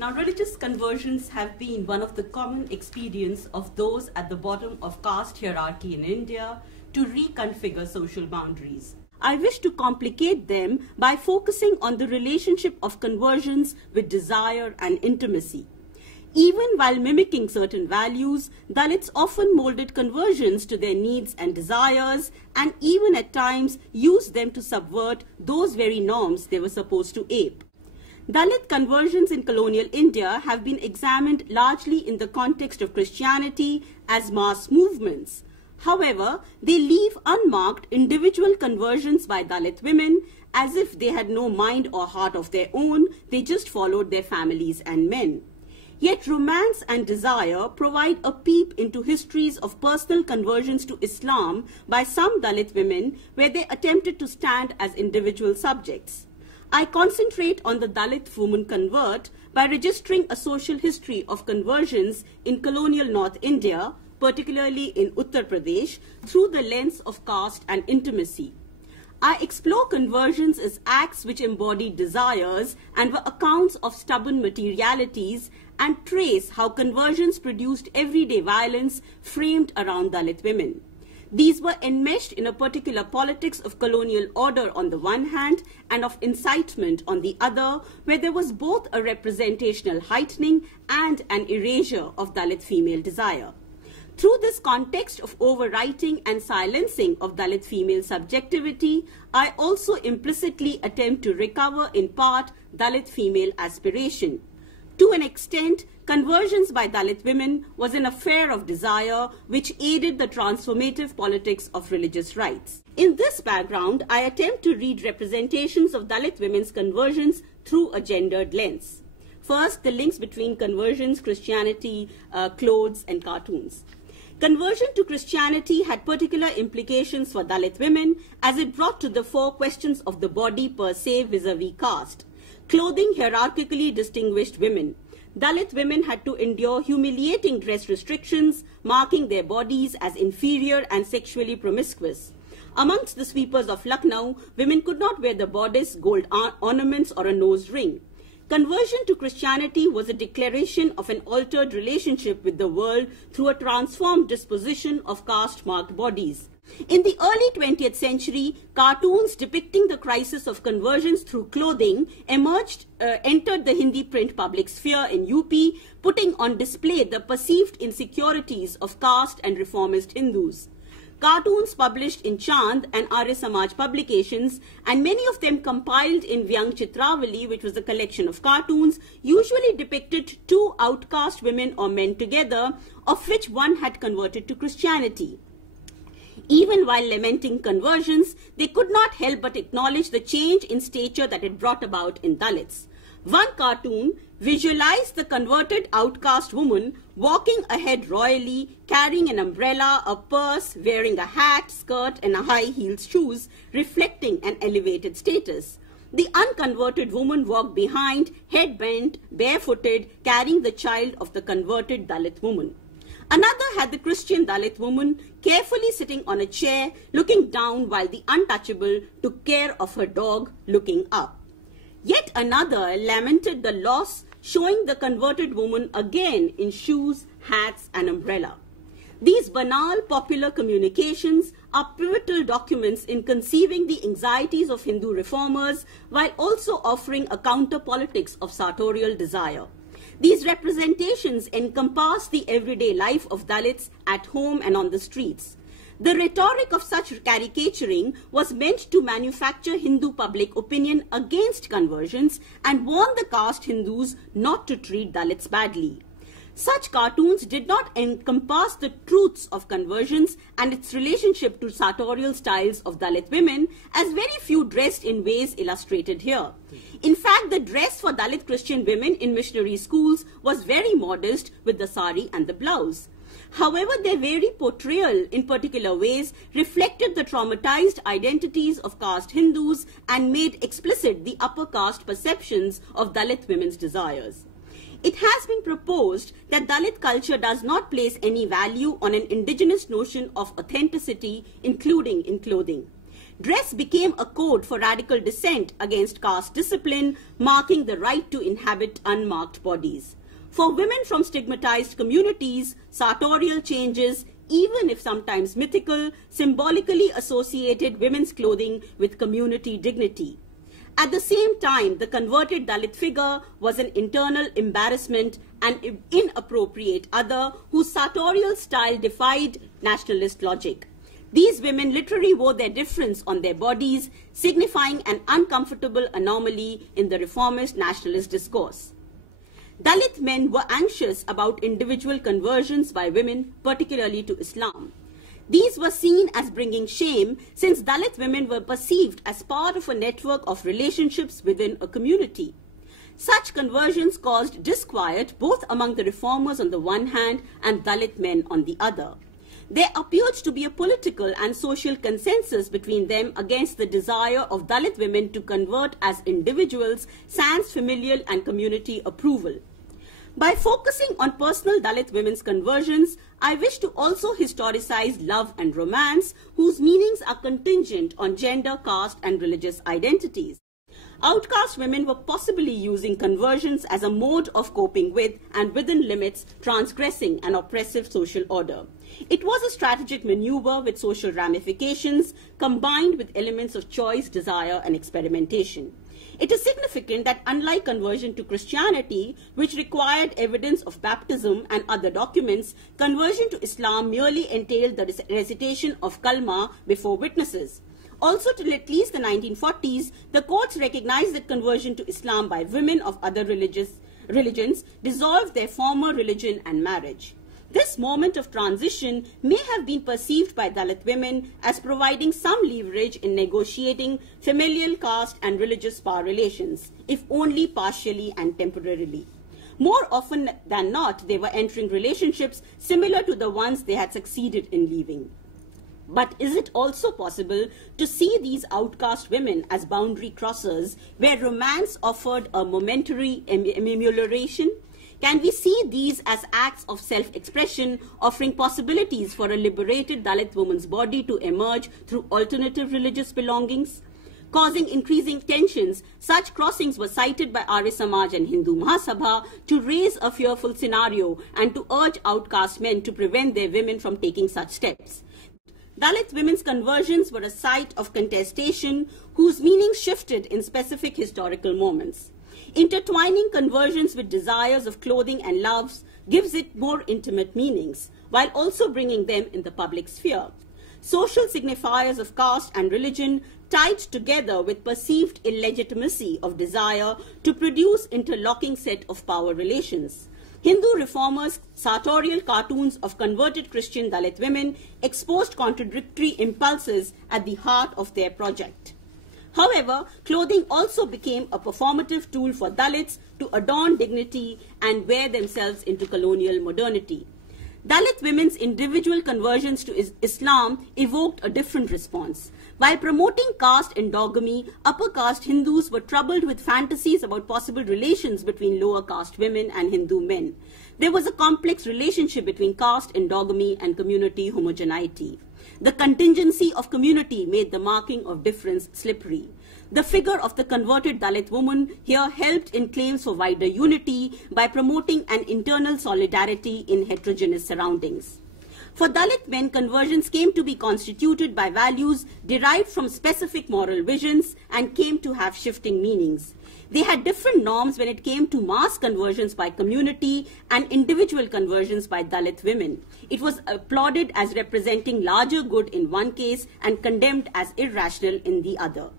Now, religious conversions have been one of the common experience of those at the bottom of caste hierarchy in India to reconfigure social boundaries. I wish to complicate them by focusing on the relationship of conversions with desire and intimacy. Even while mimicking certain values, Dalits often molded conversions to their needs and desires, and even at times used them to subvert those very norms they were supposed to ape. Dalit conversions in colonial India have been examined largely in the context of Christianity as mass movements. However, they leave unmarked individual conversions by Dalit women as if they had no mind or heart of their own, they just followed their families and men. Yet romance and desire provide a peep into histories of personal conversions to Islam by some Dalit women where they attempted to stand as individual subjects. I concentrate on the Dalit woman convert by registering a social history of conversions in colonial North India, particularly in Uttar Pradesh, through the lens of caste and intimacy. I explore conversions as acts which embody desires and were accounts of stubborn materialities and trace how conversions produced everyday violence framed around Dalit women. These were enmeshed in a particular politics of colonial order on the one hand and of incitement on the other, where there was both a representational heightening and an erasure of Dalit female desire. Through this context of overwriting and silencing of Dalit female subjectivity, I also implicitly attempt to recover in part Dalit female aspiration. To an extent, conversions by Dalit women was an affair of desire which aided the transformative politics of religious rights. In this background, I attempt to read representations of Dalit women's conversions through a gendered lens. First, the links between conversions, Christianity, clothes, and cartoons. Conversion to Christianity had particular implications for Dalit women as it brought to the fore questions of the body per se vis-a-vis caste. Clothing hierarchically distinguished women. Dalit women had to endure humiliating dress restrictions, marking their bodies as inferior and sexually promiscuous. Amongst the sweepers of Lucknow, women could not wear the bodice, gold ornaments, or a nose ring. Conversion to Christianity was a declaration of an altered relationship with the world through a transformed disposition of caste-marked bodies. In the early 20th century, cartoons depicting the crisis of conversions through clothing entered the Hindi print public sphere in UP, putting on display the perceived insecurities of caste and reformist Hindus. Cartoons published in Chand and Arya Samaj publications, and many of them compiled in Vyang Chitravali, which was a collection of cartoons, usually depicted two outcast women or men together, of which one had converted to Christianity. Even while lamenting conversions, they could not help but acknowledge the change in stature that it brought about in Dalits. One cartoon visualized the converted outcast woman walking ahead royally, carrying an umbrella, a purse, wearing a hat, skirt, and a high-heeled shoes, reflecting an elevated status. The unconverted woman walked behind, head bent, barefooted, carrying the child of the converted Dalit woman. Another had the Christian Dalit woman carefully sitting on a chair, looking down while the untouchable took care of her dog, looking up. Yet another lamented the loss, showing the converted woman again in shoes, hats, and umbrella. These banal popular communications are pivotal documents in conceiving the anxieties of Hindu reformers while also offering a counter-politics of sartorial desire. These representations encompass the everyday life of Dalits at home and on the streets. The rhetoric of such caricaturing was meant to manufacture Hindu public opinion against conversions and warn the caste Hindus not to treat Dalits badly. Such cartoons did not encompass the truths of conversions and its relationship to sartorial styles of Dalit women, as very few dressed in ways illustrated here. In fact, the dress for Dalit Christian women in missionary schools was very modest with the sari and the blouse. However, their very portrayal in particular ways reflected the traumatized identities of caste Hindus and made explicit the upper caste perceptions of Dalit women's desires. It has been proposed that Dalit culture does not place any value on an indigenous notion of authenticity, including in clothing. Dress became a code for radical dissent against caste discipline, marking the right to inhabit unmarked bodies. For women from stigmatized communities, sartorial changes, even if sometimes mythical, symbolically associated women's clothing with community dignity. At the same time, the converted Dalit figure was an internal embarrassment and inappropriate other whose sartorial style defied nationalist logic. These women literally wore their difference on their bodies, signifying an uncomfortable anomaly in the reformist nationalist discourse. Dalit men were anxious about individual conversions by women, particularly to Islam. These were seen as bringing shame since Dalit women were perceived as part of a network of relationships within a community. Such conversions caused disquiet both among the reformers on the one hand and Dalit men on the other. There appeared to be a political and social consensus between them against the desire of Dalit women to convert as individuals sans familial and community approval. By focusing on personal Dalit women's conversions, I wish to also historicize love and romance, whose meanings are contingent on gender, caste, and religious identities. Outcast women were possibly using conversions as a mode of coping with and within limits transgressing an oppressive social order. It was a strategic maneuver with social ramifications combined with elements of choice, desire, and experimentation. It is significant that unlike conversion to Christianity, which required evidence of baptism and other documents, conversion to Islam merely entailed the recitation of kalma before witnesses. Also, till at least the 1940s, the courts recognized that conversion to Islam by women of other religions dissolved their former religion and marriage. This moment of transition may have been perceived by Dalit women as providing some leverage in negotiating familial, caste and religious power relations, if only partially and temporarily. More often than not, they were entering relationships similar to the ones they had succeeded in leaving. But is it also possible to see these outcast women as boundary crossers where romance offered a momentary amelioration? Can we see these as acts of self-expression offering possibilities for a liberated Dalit woman's body to emerge through alternative religious belongings? Causing increasing tensions, such crossings were cited by Arya Samaj and Hindu Mahasabha to raise a fearful scenario and to urge outcast men to prevent their women from taking such steps. Dalit women's conversions were a site of contestation whose meanings shifted in specific historical moments. Intertwining conversions with desires of clothing and loves gives it more intimate meanings, while also bringing them in the public sphere. Social signifiers of caste and religion tied together with perceived illegitimacy of desire to produce interlocking set of power relations. Hindu reformers' sartorial cartoons of converted Christian Dalit women exposed contradictory impulses at the heart of their project. However, clothing also became a performative tool for Dalits to adorn dignity and wear themselves into colonial modernity. Dalit women's individual conversions to Islam evoked a different response. While promoting caste endogamy, upper caste Hindus were troubled with fantasies about possible relations between lower caste women and Hindu men. There was a complex relationship between caste endogamy and community homogeneity. The contingency of community made the marking of difference slippery. The figure of the converted Dalit woman here helped in claims for wider unity by promoting an internal solidarity in heterogeneous surroundings. For Dalit men, conversions came to be constituted by values derived from specific moral visions and came to have shifting meanings. They had different norms when it came to mass conversions by community and individual conversions by Dalit women. It was applauded as representing larger good in one case and condemned as irrational in the other.